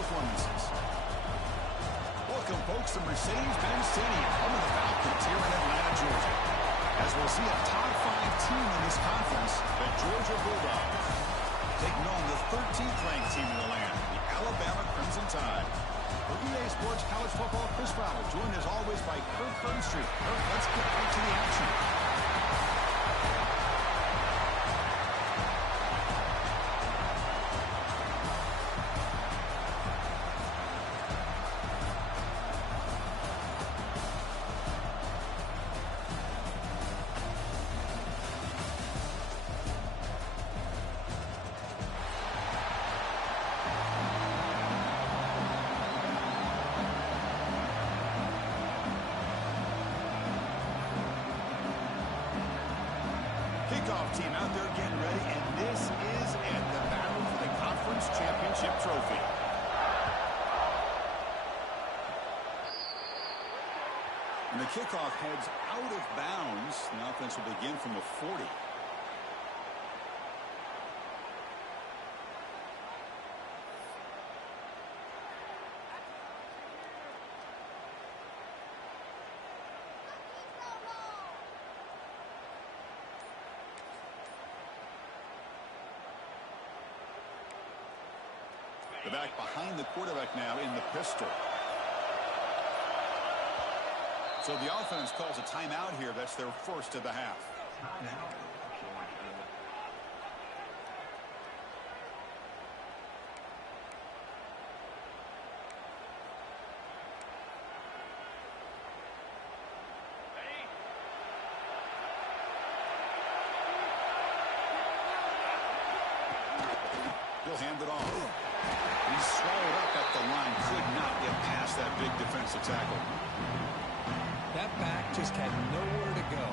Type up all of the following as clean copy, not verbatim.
performances. Welcome, folks, to Mercedes-Benz Stadium, home of the Falcons here in Atlanta, Georgia. As we'll see a top 5 team in this conference, the Georgia Bulldogs, taking on the 13th ranked team in the land, the Alabama Crimson Tide. For UGA Sports College Football, Chris Fowler, joined as always by Kirk Burnstreet. Kirk, let's get right to the action. Kickoff team out there getting ready, and this is it, the battle for the conference championship trophy. And the kickoff heads out of bounds. The offense will begin from a 40. The back behind the quarterback now in the pistol. So the offense calls a timeout here. That's their first of the half. He'll hand it off. He's swallowed up at the line. Could not get past that big defensive tackle. That back just had nowhere to go.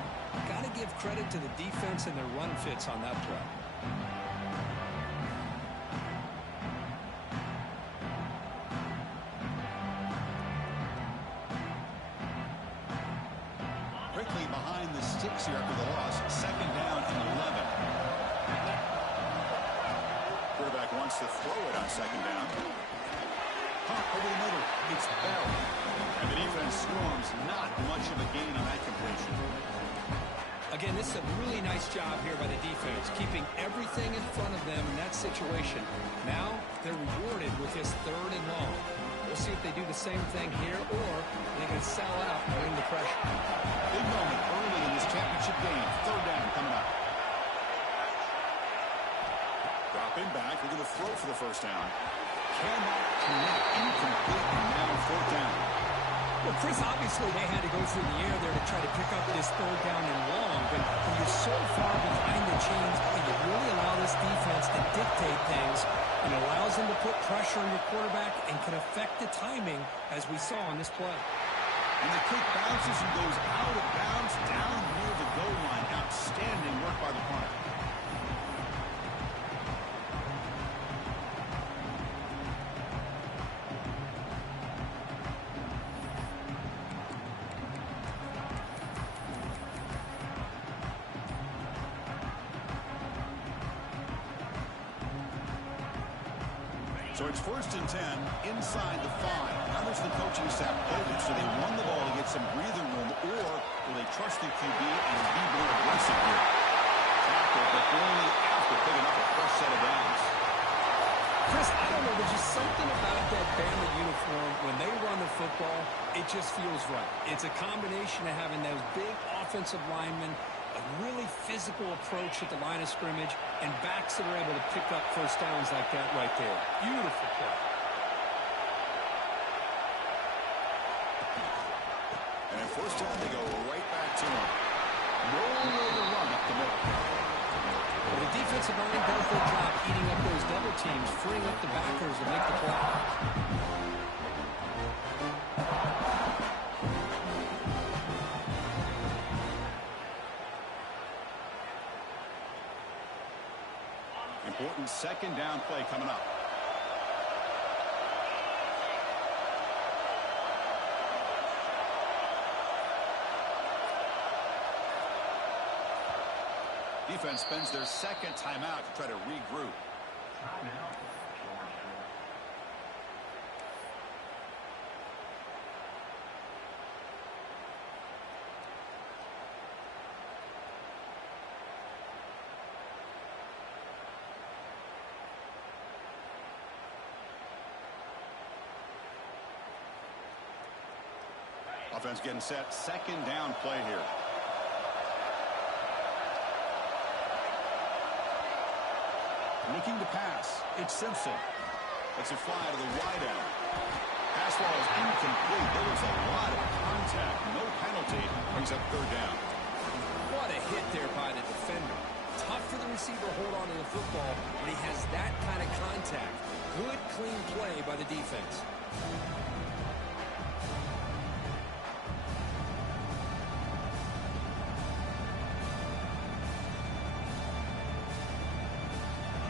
Got to give credit to the defense and their run fits on that play. Quickly behind the sticks here after the loss. Second down and 11. Quarterback wants to throw it on second down. Pop over the middle. It's Bell. And the defense swarms. Not much of a gain on that completion. Again, this is a really nice job here by the defense, keeping everything in front of them in that situation. Now they're rewarded with this 3rd and long. We'll see if they do the same thing here, or they can sell out and bring the pressure. Big moment early in this championship game. 3rd down coming up. Dropping back. We're going to throw for the first down. Cannot connect. Incomplete. And now 4th down. Well, Chris, obviously they had to go through the air there to try to pick up this 3rd down and long. But when you're so far behind the chains, you really allow this defense to dictate things. It allows them to put pressure on your quarterback and can affect the timing, as we saw on this play. And the kick bounces and goes out of bounds down near the goal line. Outstanding work by the punter. So it's 1st and 10 inside the 5. How does the coaching staff hold it so they won the ball to get some breathing room, or will they trust the QB and be more aggressive here? Tackle, but only after picking up a fresh set of downs. Chris, I don't know. There's just something about that Bama uniform. When they run the football, it just feels right. It's a combination of having those big offensive linemen, a really physical approach at the line of scrimmage, and backs that are able to pick up first downs like that right there. Beautiful play. And at 1st down, they go right back to him. Nowhere to run up the middle. Well, the defensive line does their job eating up those double teams, freeing up the backers to make the play. Important 2nd down play coming up. Defense spends their 2nd timeout to try to regroup. Offense getting set. Second down play here. Looking to pass. It's Simpson. Lets it fly to the wide end. Pass ball is incomplete. There was a lot of contact. No penalty. Brings up third down. What a hit there by the defender. Tough for the receiver to hold on to the football when he has that kind of contact. Good, clean play by the defense.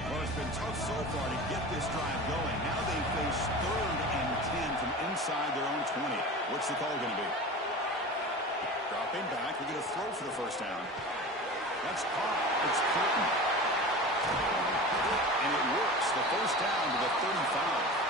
Well, it's been tough so far to get this drive going. Now they face 3rd and 10 from inside their own 20. What's the call going to be? Dropping back. We're going to throw for the first down. That's caught. It's Curtin. And it works. The first down to the 35.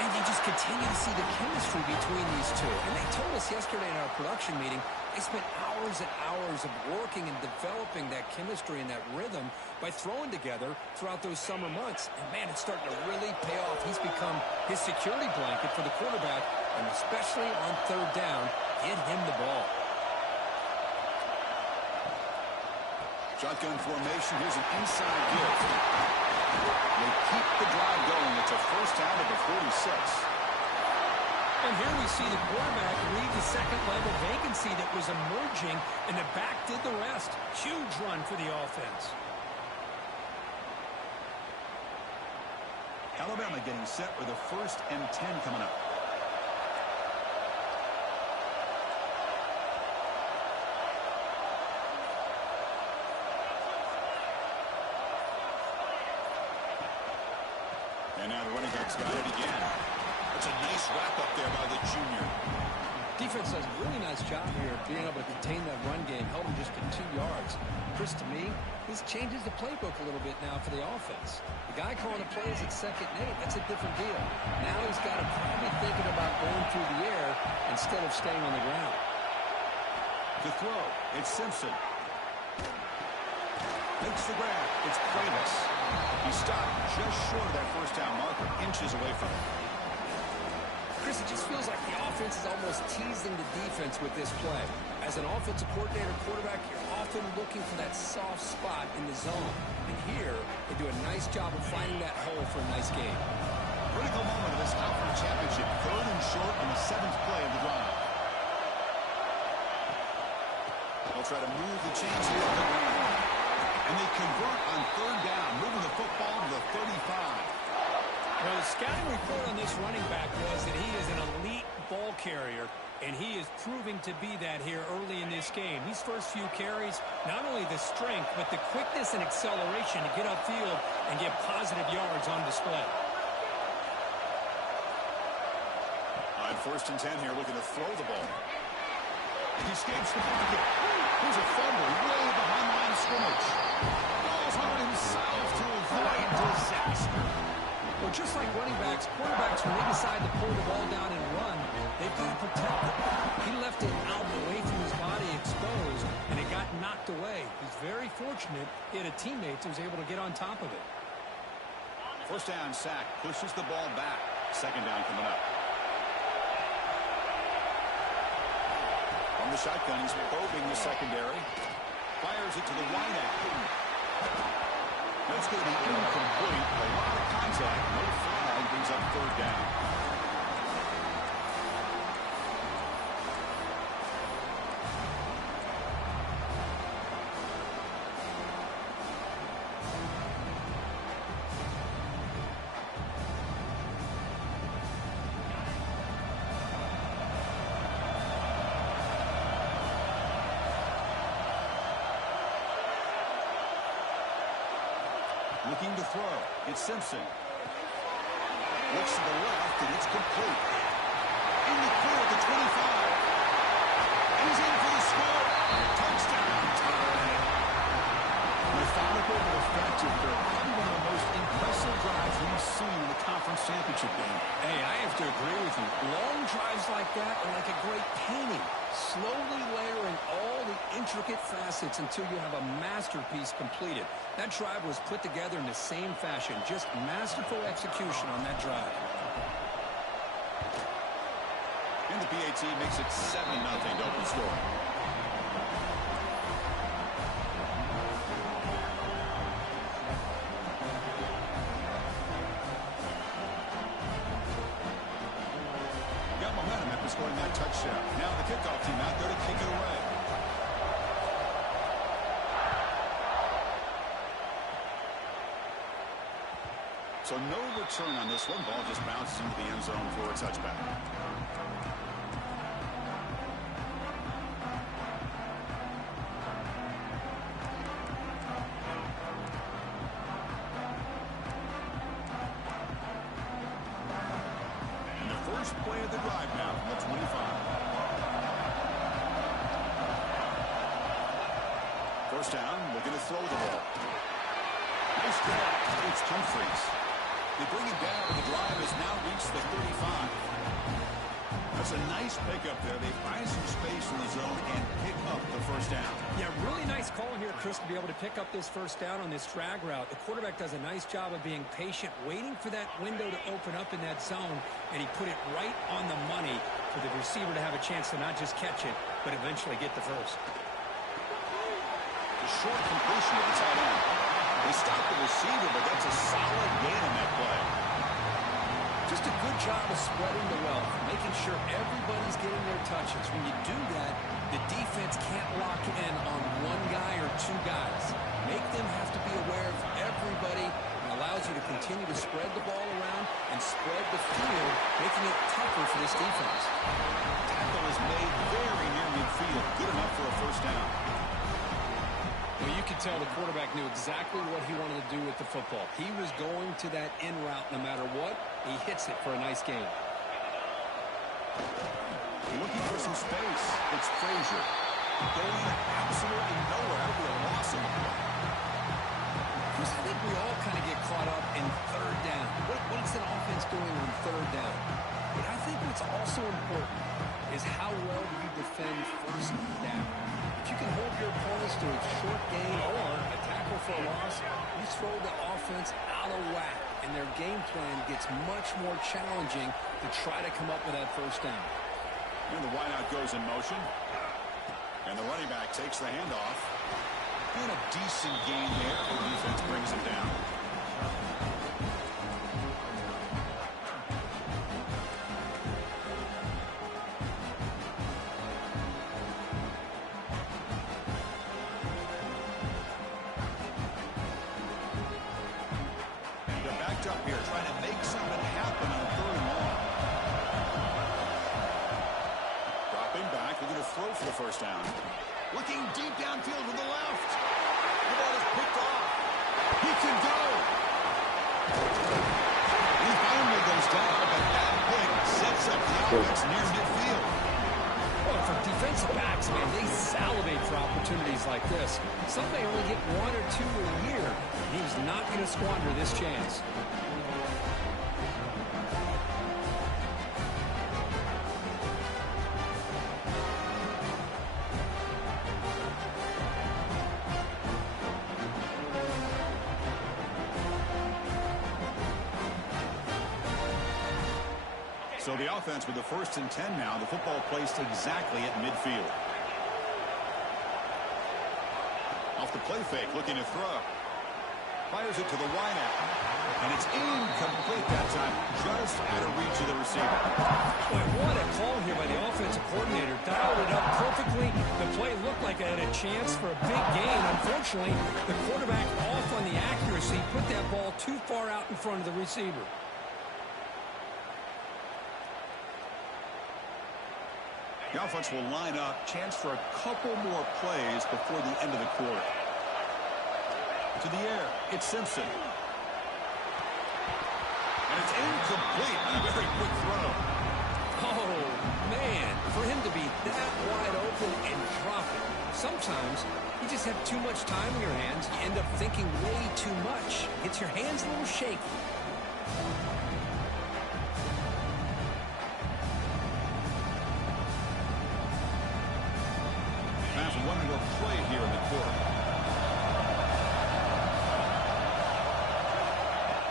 And you just continue to see the chemistry between these two. And they told us yesterday in our production meeting, they spent hours and hours of working and developing that chemistry and that rhythm by throwing together throughout those summer months. And, man, it's starting to really pay off. He's become his security blanket for the quarterback, and especially on third down, get him the ball. Shotgun formation. Here's an inside give. They keep the drive going. It's a first down at the 46. And here we see the quarterback leave the second-level vacancy that was emerging, and the back did the rest. Huge run for the offense. Alabama getting set with a 1st and 10 coming up. And now the running back's got it again. It's a nice wrap-up there by the junior. Defense does a really nice job here of being able to contain that run game, held him just to 2 yards. Chris, to me, this changes the playbook a little bit now for the offense. The guy calling the plays at 2nd and 8, that's a different deal. Now he's got to probably thinking about going through the air instead of staying on the ground. To throw, it's Simpson. Makes the grab. It's Cuevas. He stopped just short of that first down marker, inches away from it. Chris, it just feels like the offense is almost teasing the defense with this play. As an offensive coordinator quarterback, you're often looking for that soft spot in the zone. And here, they do a nice job of finding that hole for a nice game. Critical moment of this conference championship. 3rd and short on the 7th play of the drive. They'll try to move the chains here on the ground. And they convert on 3rd down, moving the football to the 35. Well, the scouting report on this running back was that he is an elite ball carrier, and he is proving to be that here early in this game. These first few carries, not only the strength, but the quickness and acceleration to get upfield and get positive yards on display. On 1st and 10 here, looking to throw the ball. He escapes the pocket. Here's a fumble way behind the line of scrimmage. Falls on himself to avoid disaster. Well, just like running backs, quarterbacks, when they decide to pull the ball down and run, they've got to protect it. He left it out away from his body exposed, and it got knocked away. He's very fortunate he had a teammate who was able to get on top of it. First down sack, pushes the ball back. 2nd down coming up. On the shotgun, he's probing the secondary. Fires it to the wide end. That's going to be incomplete. A lot of contact. No flag. Brings up 3rd down. Looking to throw. It's Simpson. Looks to the left, and it's complete. In the clear at the 25. He's in for the score. Touchdown, Tyrant. Methodical but effective. Probably one of the most impressive drives we've seen in the conference championship game. Hey, I have to agree with you. Long drives like that are like a great painting. Slowly layering all the intricate facets until you have a masterpiece completed. That drive was put together in the same fashion. Just masterful execution on that drive. And the PAT makes it 7-0 to open score. Got momentum after scoring that touchdown. Now the kickoff team out there to kick it away. So no return on this one. Ball just bounces into the end zone for a touchback. And the first play of the drive now from the 25. First down, looking to throw the ball. Nice grab. It's Chompions. They bring him down, but the drive has now reached the 35. That's a nice pickup there. They find some space in the zone and pick up the first down. Yeah, really nice call here, Chris, to be able to pick up this first down on this drag route. The quarterback does a nice job of being patient, waiting for that window to open up in that zone, and he put it right on the money for the receiver to have a chance to not just catch it, but eventually get the first. The short completion of the tight end. They stop the receiver, but that's a solid gain on that play. Just a good job of spreading the wealth, making sure everybody's getting their touches. When you do that, the defense can't lock in on one guy or two guys. Make them have to be aware of everybody, and allows you to continue to spread the ball around and spread the field, making it tougher for this defense. Tackle is made very near midfield. Good enough for a first down. Well, you could tell the quarterback knew exactly what he wanted to do with the football. He was going to that in route no matter what. He hits it for a nice gain. Looking for some space. It's Frazier. Going absolutely nowhere for a loss of one. Chris, I think we all kind of get caught up in third down. What is an offense doing on third down? But I think what's also important is how well do you defend first down. If you can hold your opponents to a short gain or a tackle for a loss, you throw the offense out of whack, and their game plan gets much more challenging to try to come up with that first down. And the wideout goes in motion. And the running back takes the handoff. And a decent gain there. The defense brings him down. Up here trying to make something happen on third and long. Dropping back, looking to throw for the first down. Looking deep downfield to the left. The ball is picked off. He can go. He finally goes down, but that pick sets up the offense near midfield. Well, for defensive backs, man, they salivate for opportunities like this. Some may only get one or two a year. He was not going to squander this chance. So the offense with the 1st and 10 now. The football placed exactly at midfield. Off the play fake, looking to throw. Fires it to the wideout. And it's incomplete that time. Just out of reach of the receiver. Boy, what a call here by the offensive coordinator. Dialed it up perfectly. The play looked like it had a chance for a big gain. Unfortunately, the quarterback off on the accuracy, put that ball too far out in front of the receiver. The offense will line up. Chance for a couple more plays before the end of the quarter. To the air. It's Simpson. And it's incomplete on a very quick throw. Oh, man. For him to be that wide open and drop it. Sometimes you just have too much time in your hands. You end up thinking way too much. Gets your hands a little shaky. One more play here in the quarter.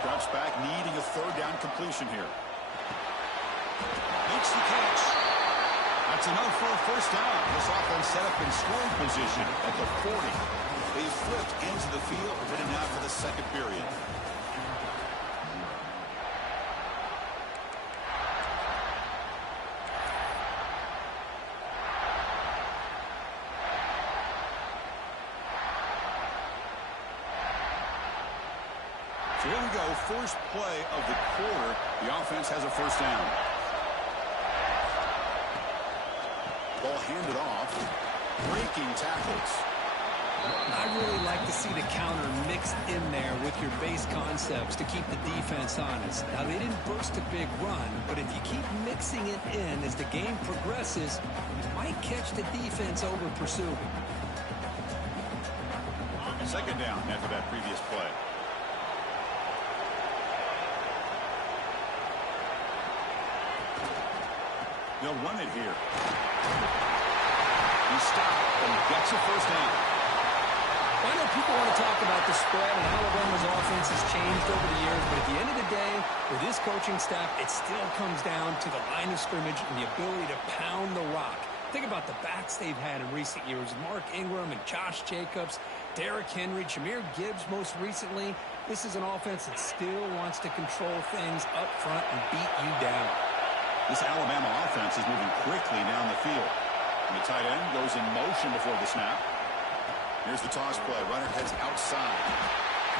Drops back, needing a third down completion here. Makes the catch. That's enough for a first down. This offense set up in scoring position at the 40. They flipped into the field, heading out for the second period. So here we go, first play of the quarter. The offense has a first down. Ball handed off. Breaking tackles. I really like to see the counter mixed in there with your base concepts to keep the defense honest. Now, they didn't burst a big run, but if you keep mixing it in as the game progresses, you might catch the defense over pursuing. Second down after that previous play. They'll run it here. He stopped and gets a first down. I know people want to talk about the spread and Alabama's offense has changed over the years, but at the end of the day, with this coaching staff, it still comes down to the line of scrimmage and the ability to pound the rock. Think about the backs they've had in recent years. Mark Ingram and Josh Jacobs, Derrick Henry, Jahmyr Gibbs most recently. This is an offense that still wants to control things up front and beat you down. This Alabama offense is moving quickly down the field. And the tight end goes in motion before the snap. Here's the toss play. Runner heads outside.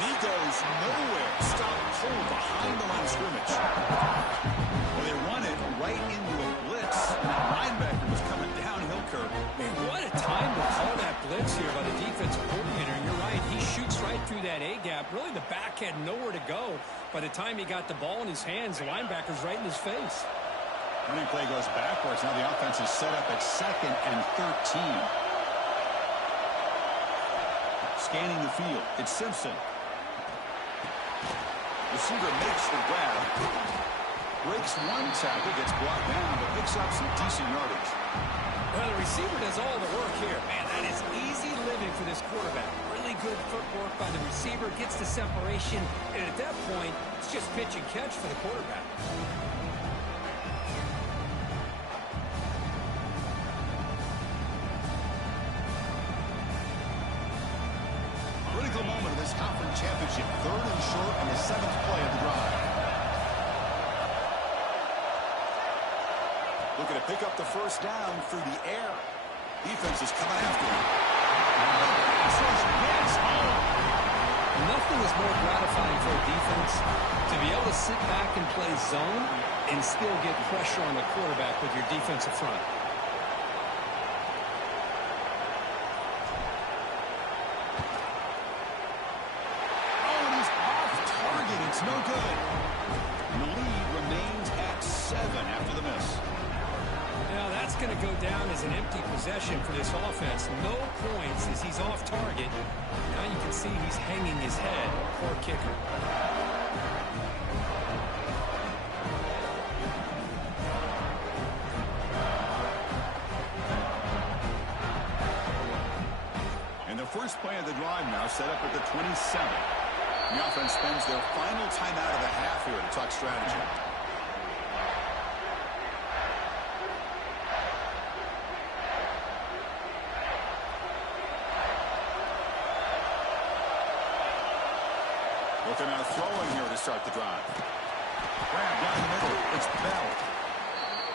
He goes nowhere. Stop cold behind the line of scrimmage. Well, they run it right into a blitz. And that linebacker was coming downhill curve. Man, what a time to call that blitz here by the defensive coordinator. And you're right, he shoots right through that A-gap. Really, the back had nowhere to go. By the time he got the ball in his hands, the linebacker's right in his face. Running play goes backwards. Now the offense is set up at 2nd and 13. Scanning the field. It's Simpson. Receiver makes the grab. Breaks one tackle, gets brought down, but picks up some decent yardage. Well, the receiver does all the work here. Man, that is easy living for this quarterback. Really good footwork by the receiver. Gets the separation. And at that point, it's just pitch and catch for the quarterback. Critical moment of this conference championship. 3rd and short on the 7th play of the drive. Looking to pick up the first down through the air. Defense is coming after him. Nothing is more gratifying for a defense to be able to sit back and play zone and still get pressure on the quarterback with your defensive front. It's no good. And the lead remains at 7 after the miss. Now that's going to go down as an empty possession for this offense. No points as he's off target. Now you can see he's hanging his head. Poor kicker. And the first play of the drive now set up at the 27. The offense spends their final timeout of the half here to talk strategy. Looking at throwing here to start the drive. Grab down the middle. It's Bell.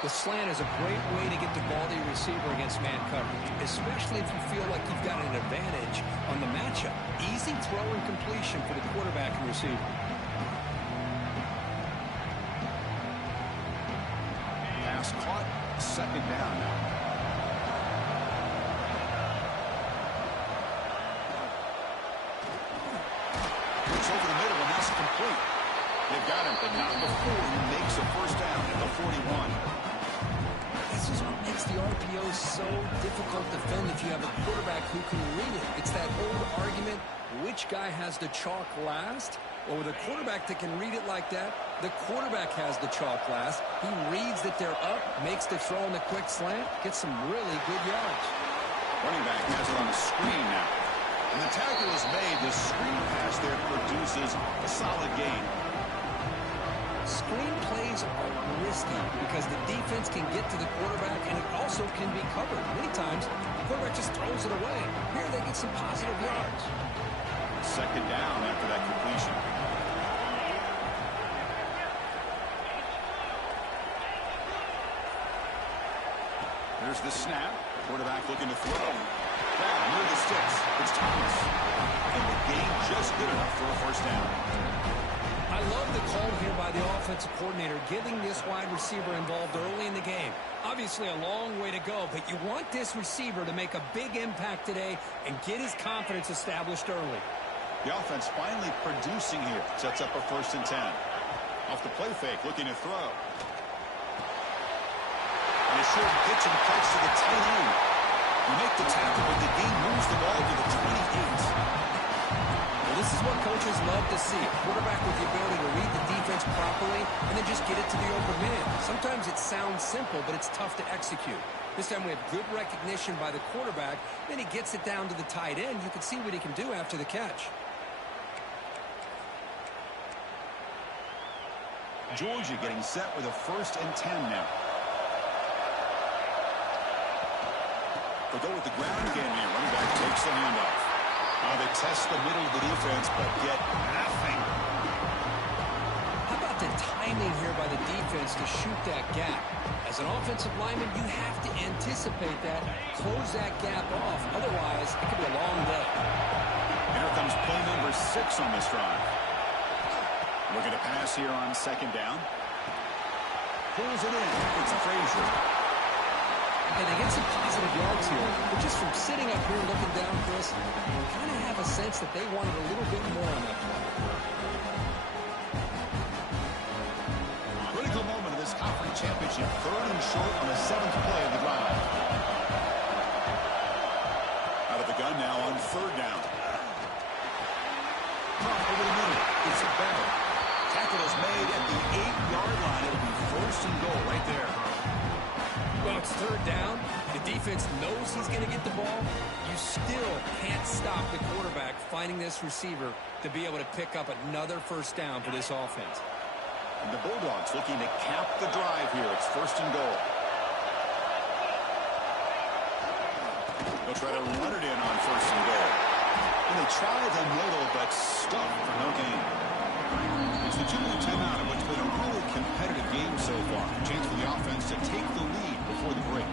The slant is a great way to get the ball to your receiver against man coverage, especially if you feel like you've got an advantage on the matchup. Easy throw and completion for the quarterback and receiver. Pass caught. 2nd down now. Looks over the middle, and that's complete. They've got him, but not before he makes a first down at the 41. This is what makes the RPO so difficult to defend if you have a quarterback who can read it. It's that old argument, which guy has the chalk last? Well, with a quarterback that can read it like that, the quarterback has the chalk last. He reads that they're up, makes the throw on the quick slant, gets some really good yards. Running back has it on the screen now. And the tackle is made. The screen pass there produces a solid gain. Screen plays are risky risky because the defense can get to the quarterback, and it also can be covered. Many times, the quarterback just throws it away. Here, they get some positive yards. Second down after that completion. There's the snap. Quarterback looking to throw. Down near the sticks. It's Thomas. And the game just good enough for a first down. I love the call here by the offensive coordinator, getting this wide receiver involved early in the game. Obviously a long way to go, but you want this receiver to make a big impact today and get his confidence established early. The offense finally producing here. Sets up a 1st and 10. Off the play fake, looking to throw. And a short pitch and catch to the tight end. You make the tackle, but the game moves the ball to the 28. Well, this is what coaches love to see. A quarterback with the ability to read the defense properly and then just get it to the open man. Sometimes it sounds simple, but it's tough to execute. This time we have good recognition by the quarterback. Then he gets it down to the tight end. You can see what he can do after the catch. Georgia getting set with a 1st and 10 now. They'll go with the ground game here. Running back takes the handoff. They test the middle of the defense, but get nothing. How about the timing here by the defense to shoot that gap? As an offensive lineman, you have to anticipate that, close that gap off. Otherwise, it could be a long day. And here comes play number 6 on this drive. Looking to pass here on 2nd down. Pulls it in. It's Frazier. And they get some positive yards here, but just from sitting up here looking down, Chris, you kind of have a sense that they wanted a little bit more on that play. Critical moment of this conference championship. 3rd and short on the 7th play of the drive. Out of the gun now on 3rd down. Pump over the middle. It's Bama. Tackle is made at the 8-yard line. It'll be 1st and goal right there. Well, it's 3rd down. The defense knows he's going to get the ball. You still can't stop the quarterback finding this receiver to be able to pick up another 1st down for this offense. And the Bulldogs looking to cap the drive here. It's 1st and goal. They'll try to run it in on 1st and goal. And they try the middle, but stuffed for no gain. It's the 2-minute timeout in what's been a really competitive game so far. A chance for the offense to take the lead before the break.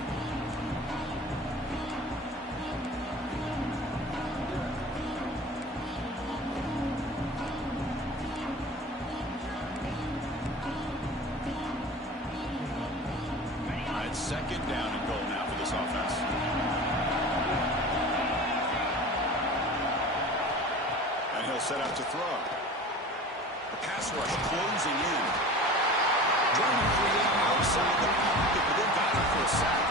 It's 2nd down and goal now for this offense. And he'll set up to throw. The pass rush closing in. Trying to create outside the pocket, but they've got it for a sack.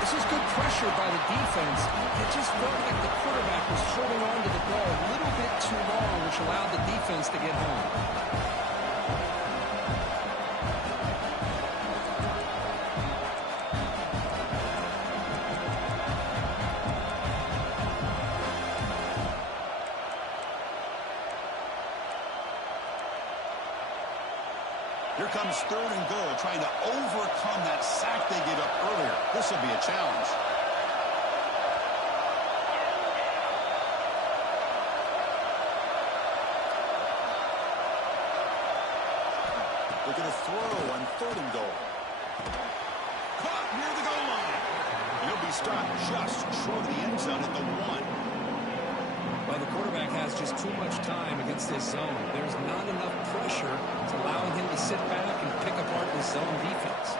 This is good pressure by the defense. It just felt like the quarterback was holding on to the ball a little bit too long, which allowed the defense to get home. Here comes 3rd and goal, trying to overcome that sack they gave up earlier. This will be a challenge. Looking to throw on 3rd and goal. Caught near the goal line. And he'll be stopped just short of the end zone at the 1. Well, the quarterback has just too much time against this zone. There's not enough pressure to allowing him to sit back and pick apart this zone defense.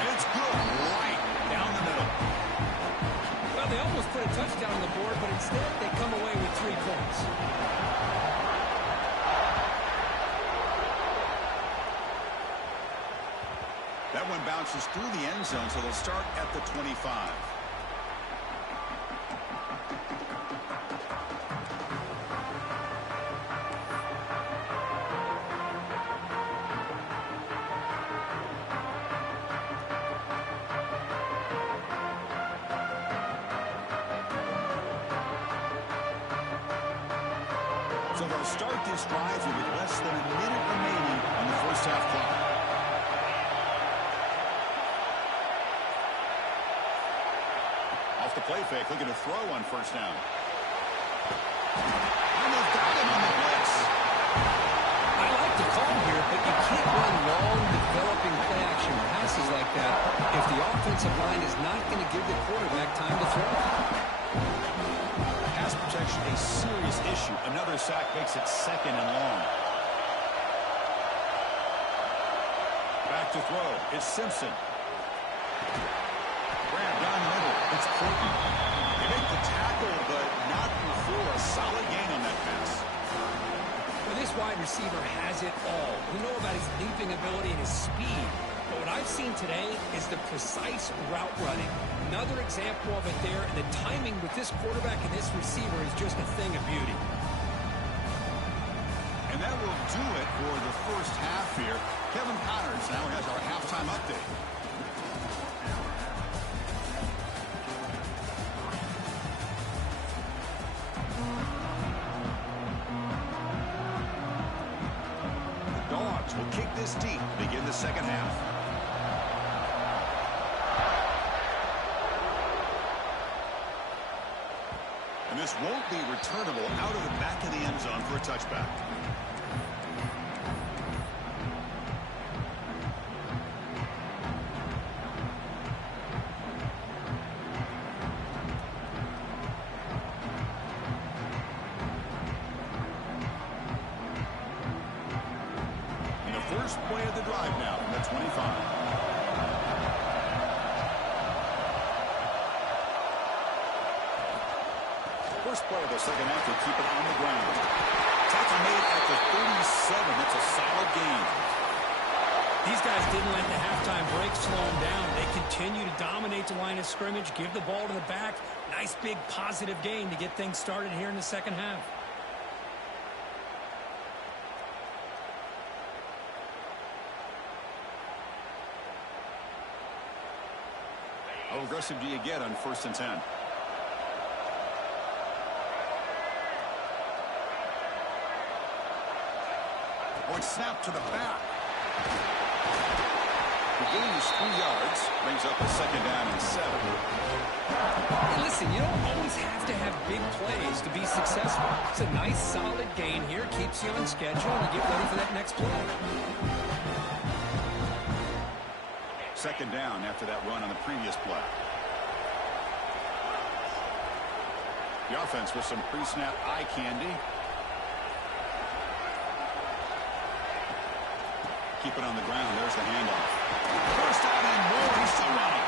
And it's good right down the middle. Well, they almost put a touchdown on the board, but instead they come away with 3 points. That one bounces through the end zone, so they'll start at the 25. So they'll start this drive here with less than a minute remaining on the first half clock. Off the play fake, looking to throw on first down. And they've got him on the blitz. I like the call here, but you can't run long, developing play-action passes like that if the offensive line is not going to give the quarterback time to throw. Pass protection, a serious issue. Another sack makes it second and long. Back to throw. It's Simpson. Grab down the middle. It's Clinton. They make the tackle, but not before a solid gain on that pass. Well, this wide receiver has it all. We know about his leaping ability and his speed. But what I've seen today is the precise route running. Another example of it there, and the timing with this quarterback and this receiver is just a thing of beauty. And that will do it for the first half here. Kevin Connors now has our halftime update. The Dogs will kick this deep to begin the second half. And this won't be returnable out of the back of the end zone for a touchback. And the first play of the drive now from the 25. First play of the second half to keep it on the ground. Tackle made at the 37. That's a solid gain. These guys didn't let the halftime break slow them down. They continue to dominate the line of scrimmage, give the ball to the back. Nice big positive gain to get things started here in the second half. How aggressive do you get on 1st and 10? One snap to the back. The gain is 3 yards. Brings up a second down and 7. Hey, listen, you don't always have to have big plays to be successful. It's a nice, solid gain here. Keeps you on schedule, and you get ready for that next play. Second down after that run on the previous play. The offense with some pre-snap eye candy. Keep it on the ground. There's the handoff. First down and more. He's still running.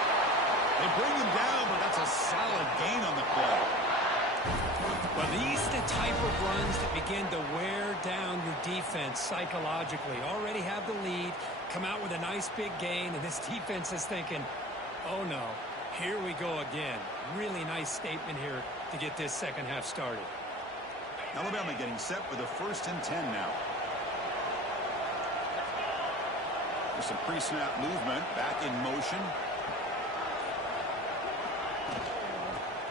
They bring him down, but that's a solid gain on the play. Well, these are the type of runs that begin to wear down your defense psychologically. Already have the lead, come out with a nice big gain, and this defense is thinking, oh no, here we go again. Really nice statement here to get this second half started. Alabama getting set for the 1st and 10 now. There's some pre-snap movement, back in motion.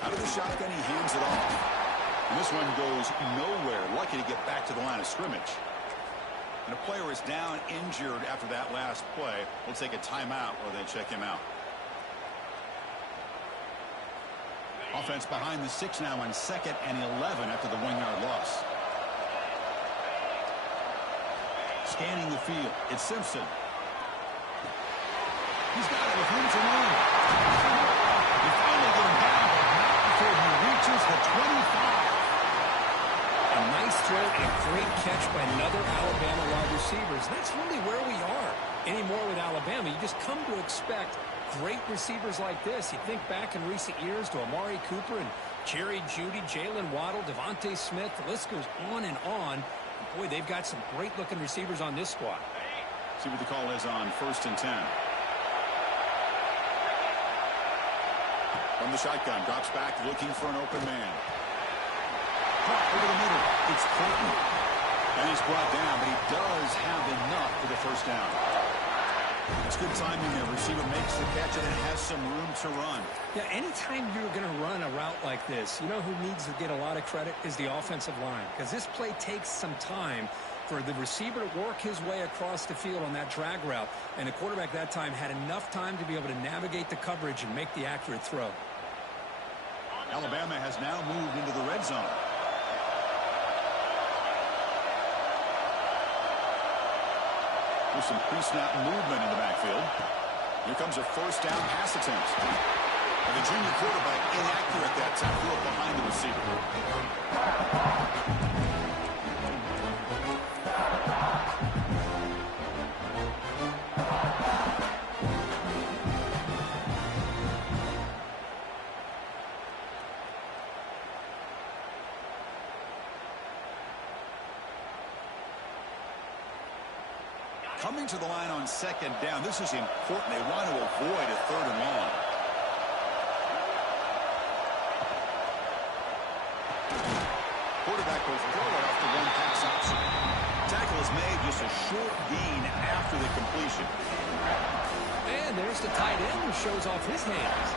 Out of the shotgun, he hands it off. And this one goes nowhere. Lucky to get back to the line of scrimmage. And a player is down, injured after that last play. We'll take a timeout while they check him out. Offense behind the 6 now on 2nd and 11 after the 1-yard loss. Scanning the field. It's Simpson. He's got it with room to run. They finally get him down, but not before he reaches the 25. A nice throw and a great catch by another Alabama wide receiver. That's really where we are anymore with Alabama. You just come to expect great receivers like this. You think back in recent years to Amari Cooper and Jerry Jeudy, Jalen Waddle, Devontae Smith. The list goes on and on. Boy, they've got some great-looking receivers on this squad. See what the call is on 1st and 10. From the shotgun, drops back, looking for an open man. Caught over the middle. It's Clinton. And he's brought down, but he does have enough for the first down. It's good timing there. Receiver makes the catch and it has some room to run. Yeah, anytime you're going to run a route like this, you know who needs to get a lot of credit is the offensive line, because this play takes some time for the receiver to work his way across the field on that drag route, and the quarterback that time had enough time to be able to navigate the coverage and make the accurate throw. Alabama has now moved into the red zone. With some pre-snap movement in the backfield. Here comes a first down pass attempt. And the junior quarterback inaccurate that time, threw it behind the receiver. Coming to the line on second down. This is important. They want to avoid a third and long. Quarterback will throw it off the one pass option. Tackle is made, just a short gain after the completion. And there's the tight end who shows off his hands.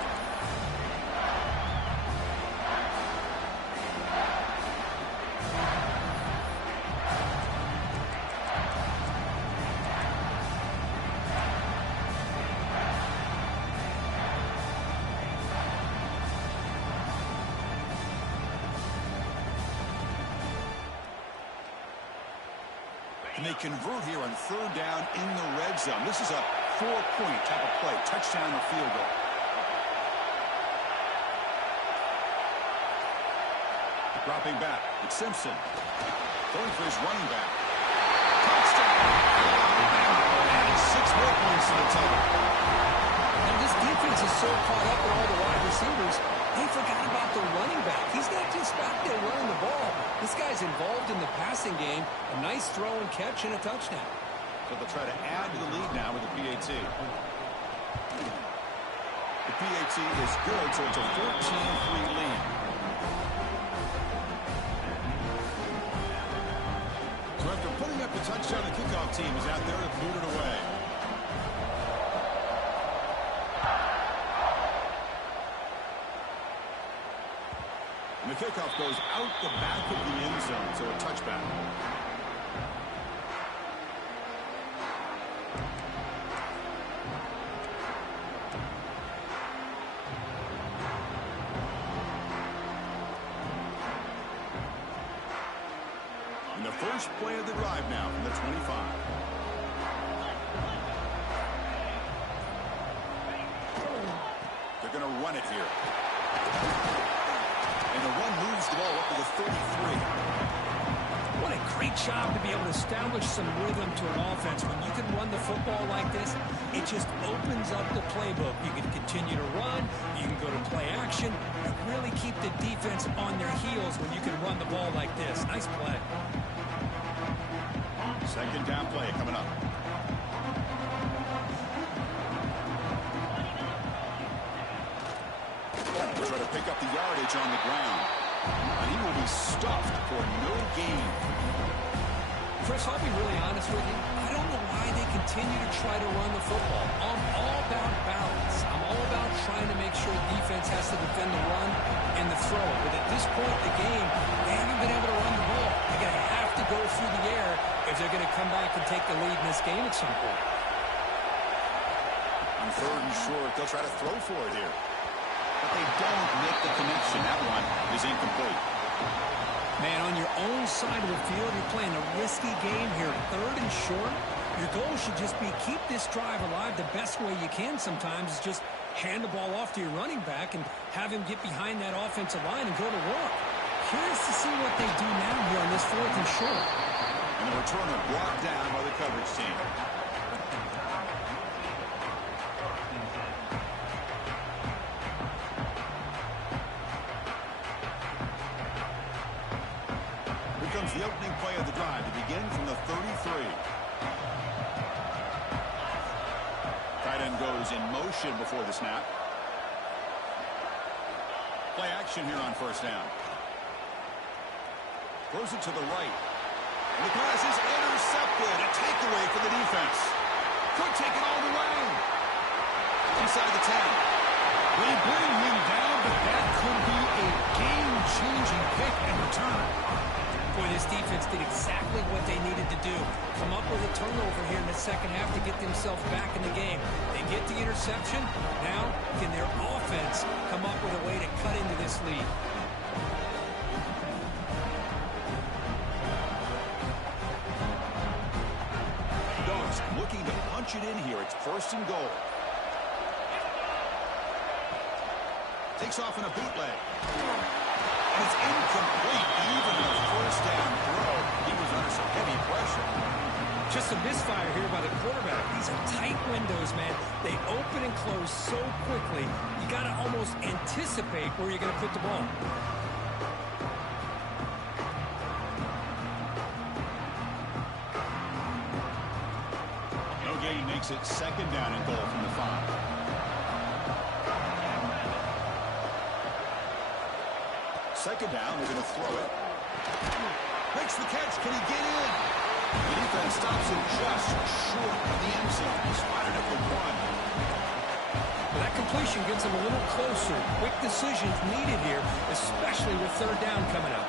And they convert here on third down in the red zone. This is a 4-point type of play. Touchdown or field goal. Dropping back. It's Simpson. Going for his running back. Touchdown. And 6 more points to the total. And this defense is so caught up in all the wide receivers, they forgot about the running back. He's not just back there running the ball. This guy's involved in the passing game. A nice throw and catch and a touchdown. So they'll try to add to the lead now with the PAT. The PAT is good, so it's a 14-3 lead. So after putting up the touchdown, the kickoff team is out there to boot it away. And the kickoff goes out the back of the end zone, so a touchback. And the first play of the drive now from the 25. They're going to run it here. And the run moves the ball up to the 33. What a great job to be able to establish some rhythm to an offense. When you can run the football like this, it just opens up the playbook. You can continue to run, you can go to play action, and really keep the defense on their heels when you can run the ball like this. Nice play. Second down play coming up. Try to pick up the yardage on the ground. And he will be stuffed for no gain. Chris, I'll be really honest with you. I don't know why they continue to try to run the football. I'm all about balance. I'm all about trying to make sure defense has to defend the run and the throw. But at this point in the game, they haven't been able to run the ball. They're going to have to go through the air if they're going to come back and take the lead in this game at some point. On third and short, they'll try to throw for it here. But they don't make the connection. That one is incomplete. Man, on your own side of the field, you're playing a risky game here. Third and short, your goal should just be keep this drive alive the best way you can sometimes is just hand the ball off to your running back and have him get behind that offensive line and go to work. Curious to see what they do now here on this fourth and short. And the returner brought down by the coverage team. Comes the opening play of the drive to begin from the 33. Tight end goes in motion before the snap. Play action here on first down. Throws it to the right. And the pass is intercepted. A takeaway for the defense. Could take it all the way. Inside the 10. They bring him down, but that could be a game-changing pick and return. Boy, this defense did exactly what they needed to do. Come up with a turnover here in the second half to get themselves back in the game. They get the interception. Now, can their offense come up with a way to cut into this lead? Dogs looking to punch it in here. It's 1st and goal. Takes off in a bootleg. And it's incomplete. Even a 1st down throw. He was under some heavy pressure. Just a misfire here by the quarterback. These are tight windows, man. They open and close so quickly. You got to almost anticipate where you're going to put the ball. No gain makes it 2nd down and goal from the 5. Second down, they're going to throw it. Makes the catch. Can he get in? The defense stops him just short of the end zone. He's spotted at the 1. Well, that completion gets him a little closer. Quick decisions needed here, especially with 3rd down coming up.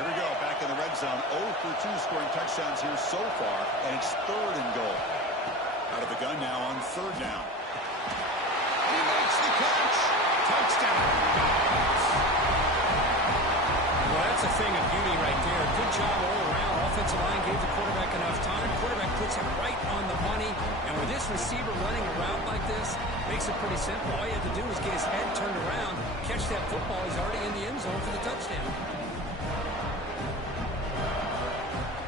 Here we go, back in the red zone. 0 for 2 scoring touchdowns here so far, and it's 3rd and goal. Out of the gun now on 3rd down. He makes the catch. Touchdown. Well, that's a thing of beauty right there. Good job all around. Offensive line gave the quarterback enough time. Quarterback puts it right on the money. And with this receiver running a route like this, makes it pretty simple. All you have to do is get his head turned around, catch that football. He's already in the end zone for the touchdown.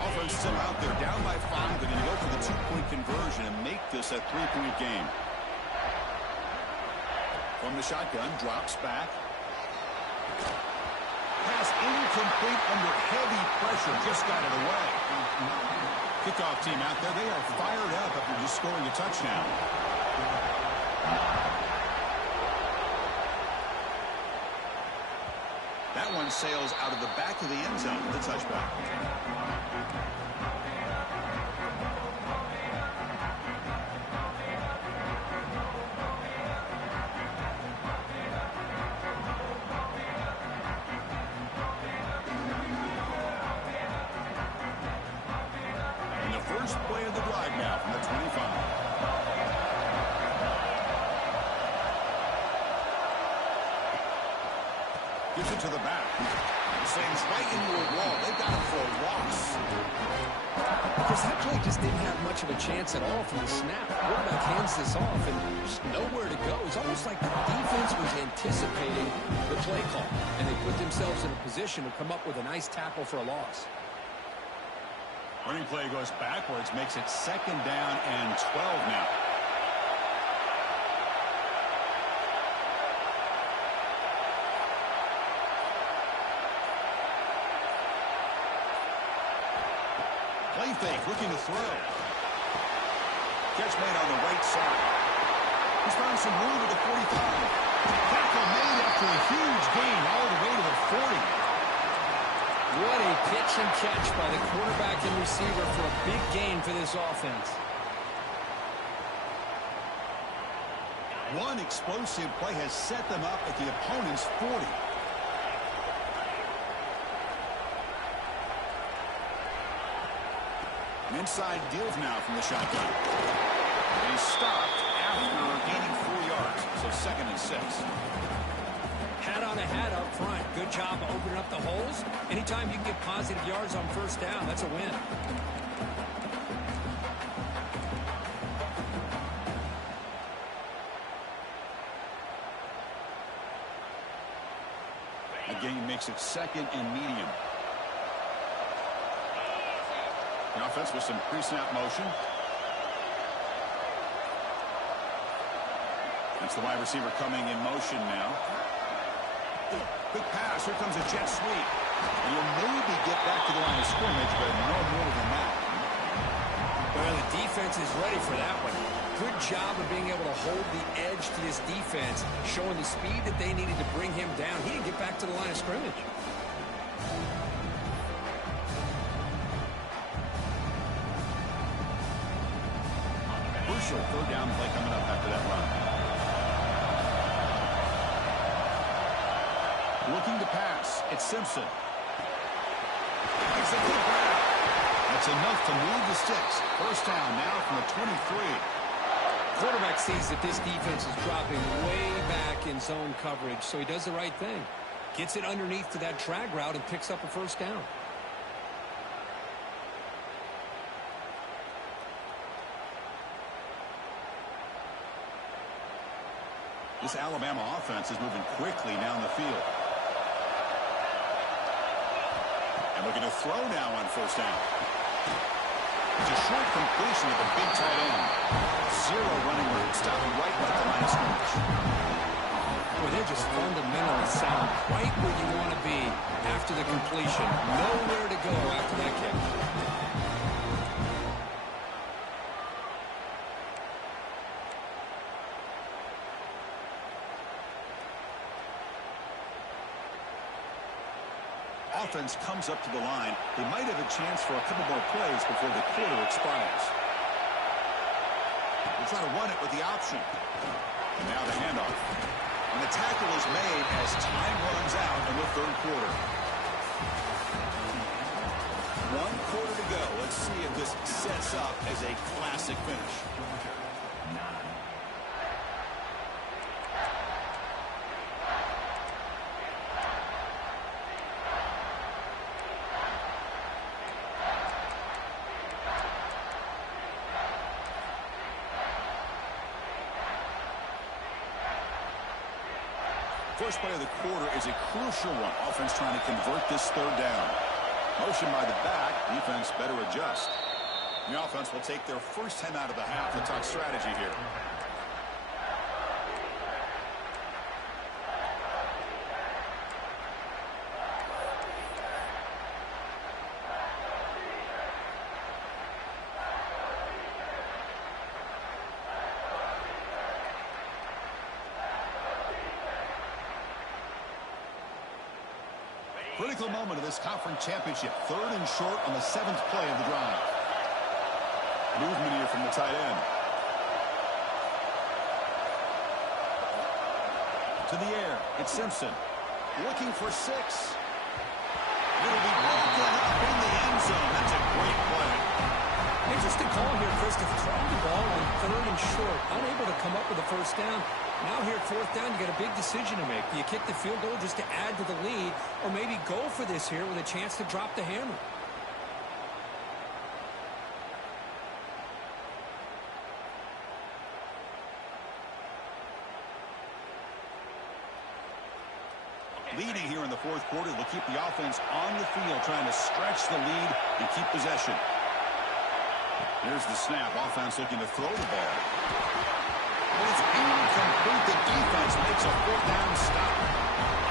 Offense still out there, down by 5. They're going to go for the 2-point conversion and make this a 3-point game. From the shotgun, drops back. Pass incomplete under heavy pressure. Just got it away. Kickoff team out there. They are fired up after just scoring a touchdown. That one sails out of the back of the end zone for the touchback. And the first play of the drive now from the 25. Gives it to the back. Slams right into a wall. They've got him for a loss. Because that play just didn't have much of a chance at all from the snap. The quarterback hands this off, and there's nowhere to go. It's almost like the defense was anticipating the play call, and they put themselves in a position to come up with a nice tackle for a loss. Running play goes backwards, makes it 2nd down and 12 now. Play fake, looking to throw. Catch made on the right side. He's found some room at the 45. Tackle made after a huge gain all the way to the 40. What a pitch and catch by the quarterback and receiver for a big gain for this offense. One explosive play has set them up at the opponent's 40. An inside deals now from the shotgun. And he's stopped after gaining 4 yards. So 2nd and 6. Hat on a hat up front. Good job of opening up the holes. Anytime you can get positive yards on 1st down, that's a win. The game makes it 2nd and medium. The offense with some pre-snap motion. That's the wide receiver coming in motion now. Quick pass. Here comes a jet sweep. And you'll maybe get back to the line of scrimmage, but no more than that. Well, the defense defense is ready for that one. Good job of being able to hold the edge to this defense, showing the speed that they needed to bring him down. He didn't get back to the line of scrimmage. Crucial third down play coming up after that run. Looking to pass. It's Simpson. It's a good grab. That's enough to move the sticks. First down now from the 23. Quarterback sees that this defense is dropping way back in zone coverage, so he does the right thing. Gets it underneath to that drag route and picks up a first down. This Alabama offense is moving quickly down the field. And looking to throw now on first down. It's a short completion of the big tight end. Zero running room, stopping right at the line of scrimmage. Boy, they're just fundamentally sound right where you want to be after the completion. Nowhere to go after that catch. Offense comes up to the line. They might have a chance for a couple more plays before the quarter expires. They'll try to run it with the option. And now the handoff. And the tackle is made as time runs out in the third quarter. 1 quarter to go. Let's see if this sets up as a classic finish. First play of the quarter is a crucial one. Offense trying to convert this third down. Motion by the back. Defense better adjust. The offense will take their first 10 out of the half. Let's talk strategy here. Critical moment of this conference championship. 3rd and short on the 7th play of the drive. Movement here from the tight end. To the air. It's Simpson. Looking for 6. It'll be broken up in the end zone. That's a great play. Interesting call here, Chris, to throw the ball on 3rd and short. Unable to come up with a first down. Now here at 4th down, you got a big decision to make. Do you kick the field goal just to add to the lead, or maybe go for this here with a chance to drop the hammer? Leading here in the 4th quarter, they'll keep the offense on the field, trying to stretch the lead and keep possession. Here's the snap. Offense looking to throw the ball. But it's incomplete. The defense makes a 4th down stop.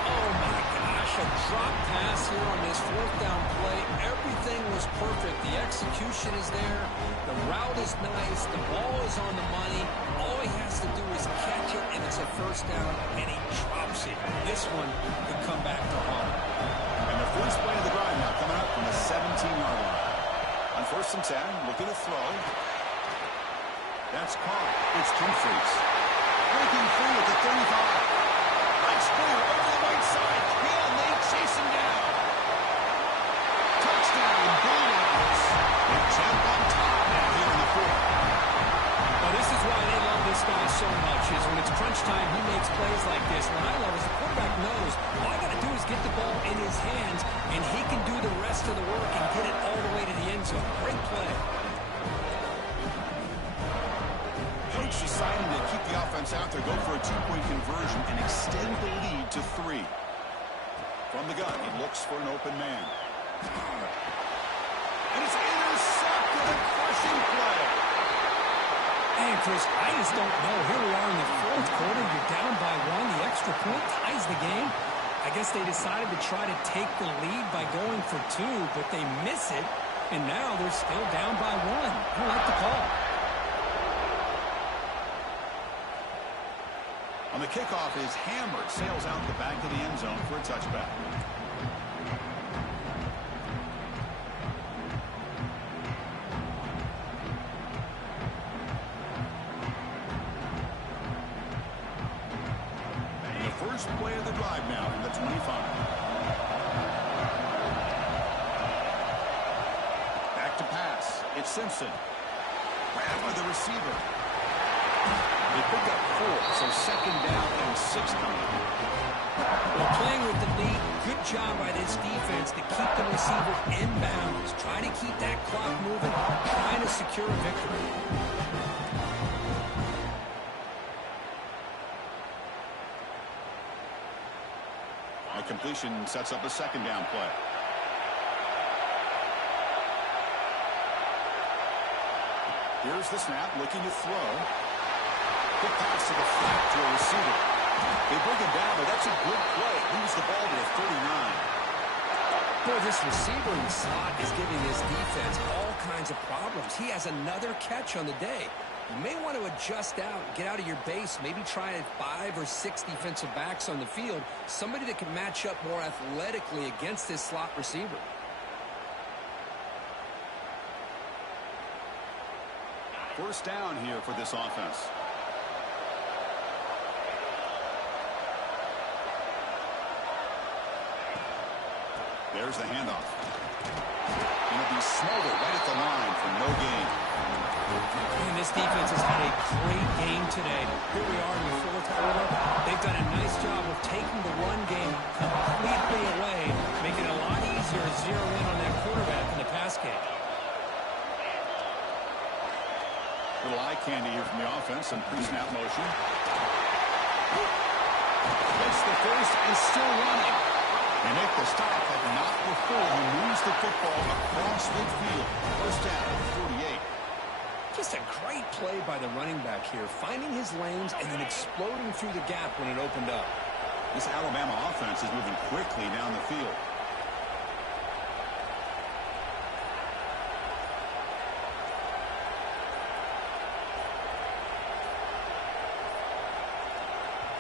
Oh, my gosh. A drop pass here on this 4th down play. Everything was perfect. The execution is there. The route is nice. The ball is on the money. All he has to do is catch it, and it's a first down, and he drops it. This one could come back to haunt. And the first play of the drive now coming up from the 17-yard line. On 1st and 10, looking to throw. That's caught. It's Chompions. Breaking free at the 35. Nice clear over the right side. And they chase him down. Touchdown, Bulldogs. They jump on top now here in the 4th. Well, this is why they love this guy so much, is when it's crunch time, he makes plays like this. What I love is the quarterback knows all I got to do is get the ball in his hands, and he can do the rest of the work and get it all the way to the end zone. Great play. Coach deciding to keep the offense out there, go for a 2-point conversion, and extend the lead to 3. From the gun, he looks for an open man. And it's intercepted. A crushing play. Hey, Chris, I just don't know. Here we are in the 4th quarter. You're down by 1. The extra point ties the game. I guess they decided to try to take the lead by going for 2, but they miss it, and now they're still down by 1. I don't like the call. On the kickoff is hammered, sails out the back of the end zone for a touchback. The first play of the drive now from the 25. Back to pass. It's Simpson. Grabbed by the receiver. They pick up 4, so second down and 6 coming. Well, playing with the lead, good job by this defense to keep the receiver in bounds. Try to keep that clock moving, trying to secure a victory. A completion sets up a second down play. Here's the snap, looking to throw. Quick pass to the flat to a receiver. They bring him down, but that's a good play. Moves the ball to the 39. Boy, this receiver in the slot is giving this defense all kinds of problems. He has another catch on the day. You may want to adjust out, get out of your base, maybe try 5 or 6 defensive backs on the field, somebody that can match up more athletically against this slot receiver. First down here for this offense. There's the handoff. Going to be Smolder right at the line for no gain. And this defense has had a great game today. Here we are in the 4th quarter. They've done a nice job of taking the run game completely away, making it a lot easier to zero in on that quarterback in the pass game. Little eye candy here from the offense and pre-snap motion. Gets the first and still running. They make the stop like not before. He moves the football across midfield. First down, 48. Just a great play by the running back here, finding his lanes and then exploding through the gap when it opened up. This Alabama offense is moving quickly down the field.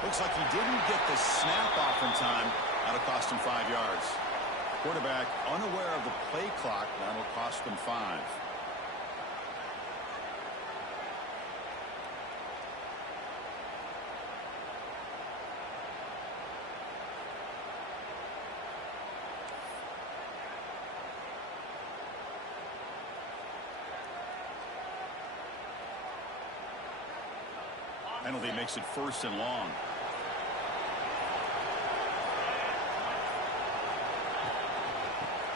Looks like he didn't get the snap off in time. That'll cost him 5 yards. Quarterback unaware of the play clock. That'll cost them 5. Penalty makes it 1st and long.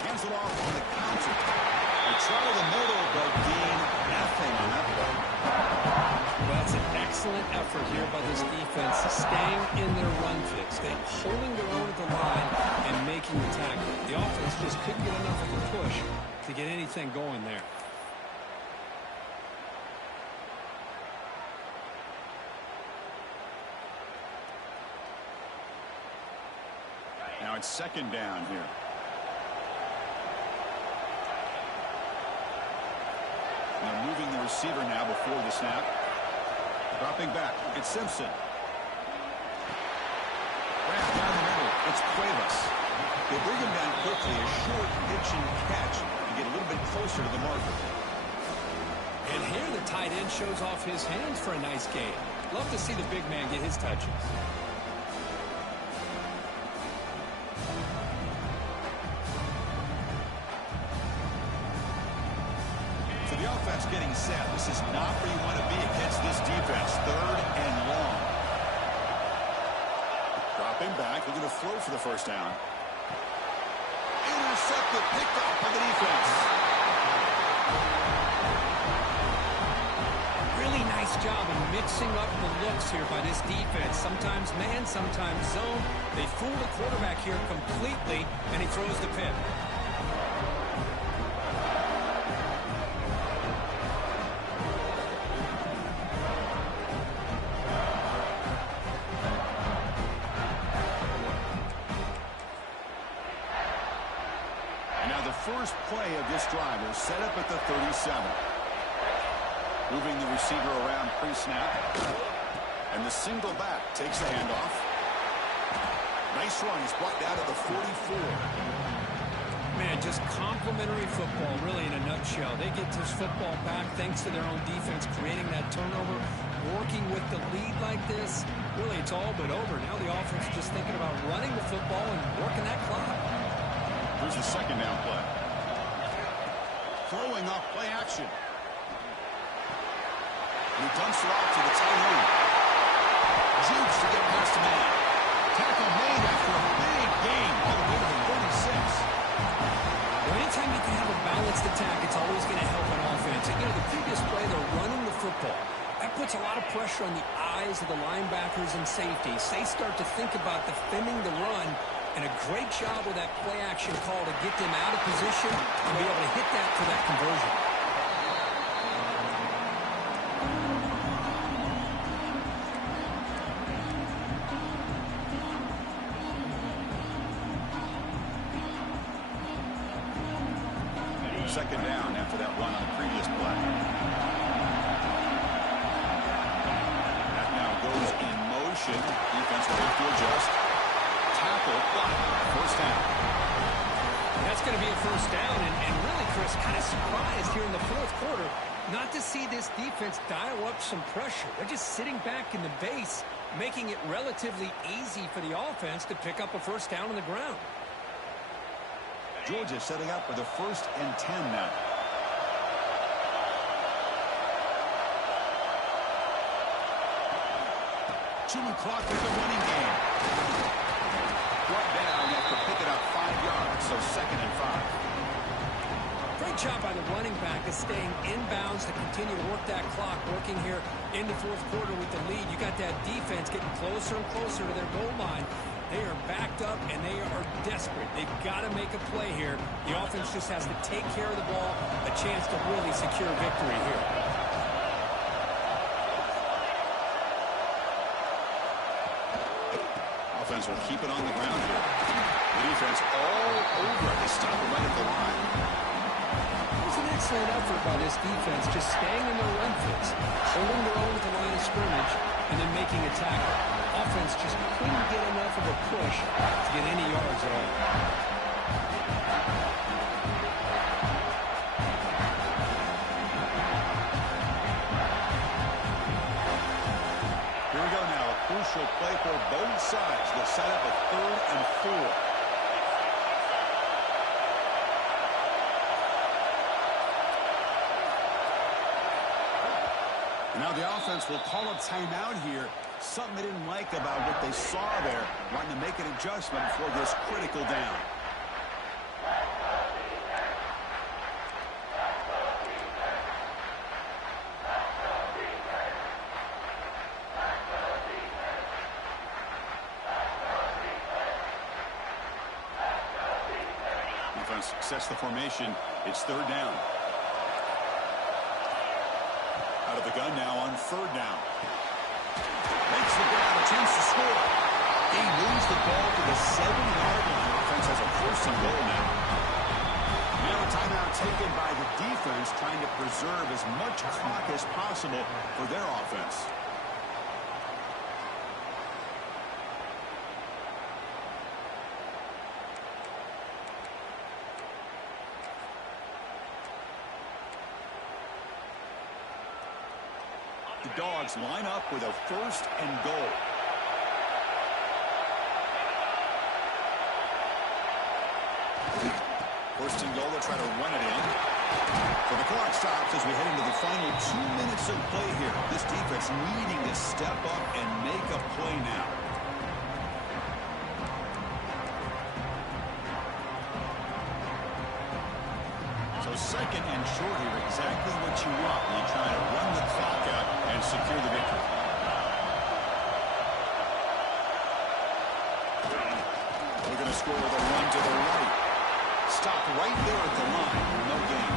Hands it off on the counter. They try the middle, but Dean, nothing on that one. Well, that's an excellent effort here by this defense, staying in their run fix. They're holding their own at the line and making the tackle. The offense just couldn't get enough of a push to get anything going there. Now it's second down here. They're moving the receiver now before the snap. Dropping back. It's Simpson. Wrapped down the middle. It's Cuevas. They bring him down quickly. A short pitch and catch to get a little bit closer to the marker. And here the tight end shows off his hands for a nice game. Love to see the big man get his touches. Offense getting set. This is not where you want to be against this defense. 3rd and long. Dropping back, looking to throw for the first down. Intercepted, picked off by the defense. Really nice job of mixing up the looks here by this defense. Sometimes man, sometimes zone. They fool the quarterback here completely, and he throws the pick. First play of this drive is set up at the 37. Moving the receiver around pre-snap. And the single back takes the handoff. Nice run. He's brought down to the 44. Man, just complimentary football, really, in a nutshell. They get this football back thanks to their own defense, creating that turnover, working with the lead like this. Really, it's all but over. Now the offense is just thinking about running the football and working that clock. Here's the second down play. Throwing off play action. He dumps it off to the tight end. Jukes to get past the man. Tackle made after a big gain all the way to the 36. Well, anytime you can have a balanced attack, it's always going to help an offense. And, the previous play, they're running the football. That puts a lot of pressure on the eyes of the linebackers and safeties. They start to think about defending the run, and a great job with that play action call to get them out of position and be able to hit that for that conversion. Second down after that run on the previous play. That now goes in motion. Defense will have to adjust. Tackle, first down. That's going to be a first down, and really, Chris, kind of surprised here in the fourth quarter not to see this defense dial up some pressure. They're just sitting back in the base, making it relatively easy for the offense to pick up a first down on the ground. Georgia setting up for the 1st and 10 now. Chewing clock with the running game. Brought down after picking up 5 yards, so 2nd and 5. Great job by the running back of staying inbounds to continue to work that clock, working here in the fourth quarter with the lead. You got that defense getting closer and closer to their goal line. They are backed up, and they are desperate. They've got to make a play here. The offense just has to take care of the ball, a chance to really secure victory here. Offense will keep it on the ground here. The defense all over. They stop it right at the line. It was an excellent effort by this defense, just staying in their run fits, holding their own at the line of scrimmage, and then making a tackle. Offense just couldn't get enough of a push to get any yards at all. Here we go now. A crucial play for both sides. They'll set up a 3rd and 4. Now the offense will call a timeout here. Something they didn't like about what they saw there. Wanting to make an adjustment for this critical down. Defense sets the formation. It's 3rd down. Out of the gun now on 3rd down. Makes the grab, a chance to score. He moves the ball to the 7-yard line. Offense has a 1st and goal now. Now a timeout taken by the defense, trying to preserve as much clock as possible for their offense. The Dogs line up with a 1st and goal. First and goal, they'll try to run it in. So the clock stops as we head into the final 2 minutes of play here. This defense needing to step up and make a play now. So 2nd and short here, exactly what you want when you try to run the clock out and secure the victory. They're going to score with a run to the right. Stop right there at the line. No gain.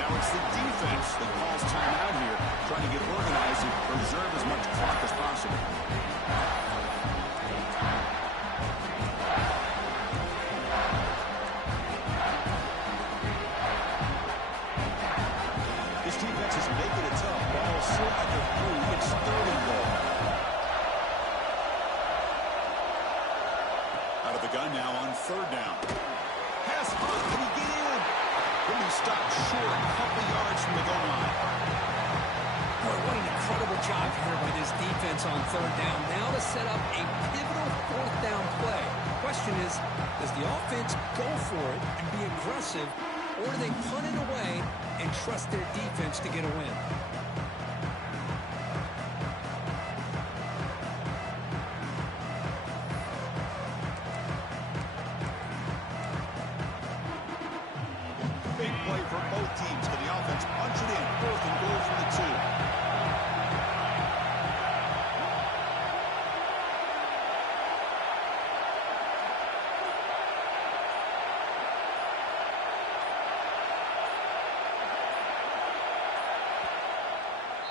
Now it's the defense that calls timeout here, trying to get organized and preserve as much clock as possible. This defense is making it tough. Ball still at the 3. It's 3rd and goal. he stopped short a couple yards from the goal line. Boy, what an incredible job here by this defense on third down. Now to set up a pivotal fourth down play. Question is, does the offense go for it and be aggressive, or do they punt it away and trust their defense to get a win? Big play for both teams. Can the offense punch it in? 4th and goal from the 2.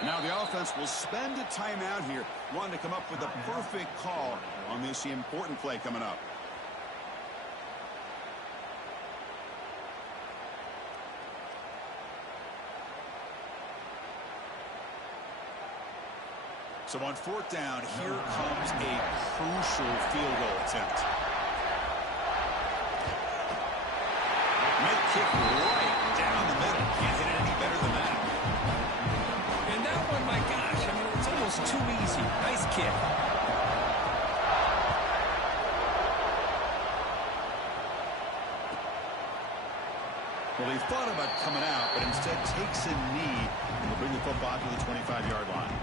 Now the offense will spend a timeout here, wanting to come up with a perfect call on this important play coming up. So on 4th down, here comes a crucial field goal attempt. Might kick right down the middle. Can't hit it any better than that. And that one, my gosh, I mean, it's almost too easy. Nice kick. Well, he thought about coming out, but instead takes a knee and will bring the football to the 25-yard line.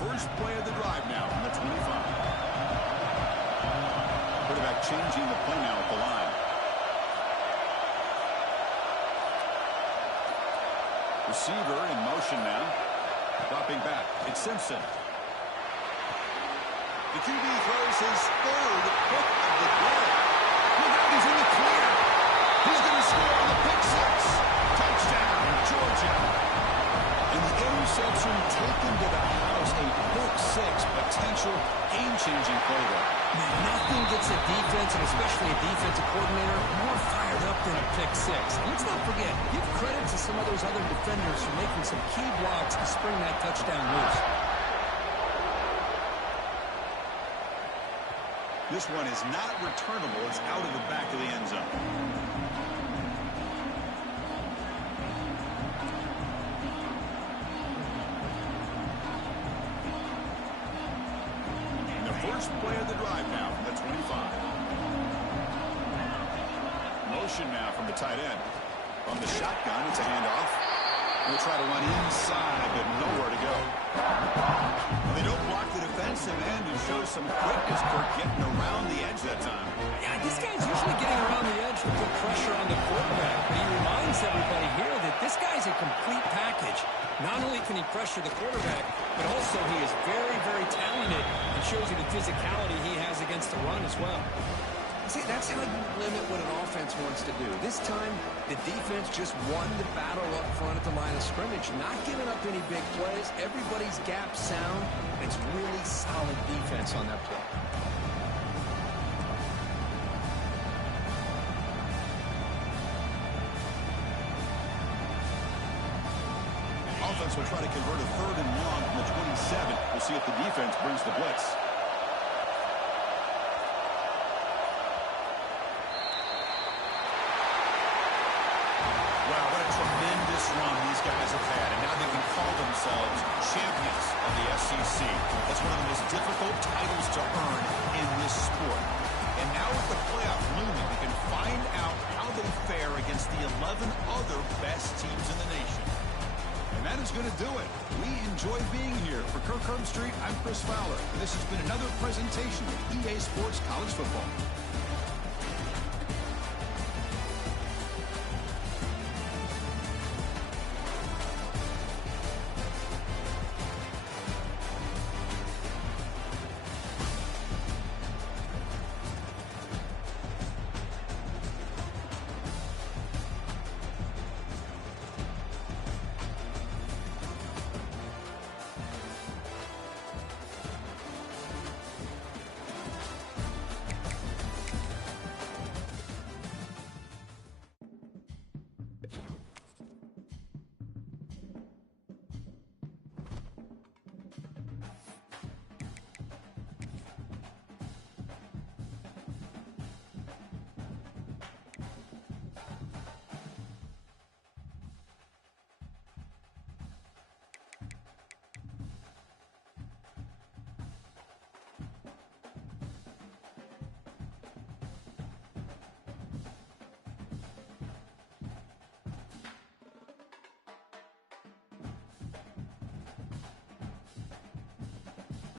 First play of the drive now from the 25. Quarterback changing the play now at the line. Receiver in motion now. Dropping back. It's Simpson. The QB throws his 3rd pick of the day. Look out, he's in the clear. He's going to score on the pick 6. Touchdown, Georgia. And the interception taken to the house, a pick 6, potential game-changing play there. Man, nothing gets a defense, and especially a defensive coordinator, more fired up than a pick 6. And let's not forget, give credit to some of those other defenders for making some key blocks to spring that touchdown loose. This one is not returnable. It's out of the back of the end zone. First play of the drive now from the 25. Motion now from the tight end. From the shotgun, it's a handoff. We'll try to run inside, but nowhere to go. They don't block the defensive end and show some quickness for getting around the edge that time. Yeah, this guy's usually getting around the edge to put pressure on the quarterback, but he reminds everybody here that this guy's a complete package. Not only can he pressure the quarterback, but also he is very, very talented and shows you the physicality he has against the run as well. See, that's how you limit what an offense wants to do. This time, the defense just won the battle up front at the line of scrimmage, not giving up any big plays. Everybody's gap sound. It's really solid defense on that play. Offense will try to convert a 3rd and long from the 27. We'll see if the defense brings the blitz. Wow, what a tremendous run these guys have had, and now they can call themselves champions of the SEC. That's one of the most difficult titles to earn in this sport. And now with the playoff looming, we can find out how they fare against the 11 other best teams in the nation. And that is going to do it. We enjoy being here. For Kirk Street, I'm Chris Fowler. And this has been another presentation of EA Sports College Football.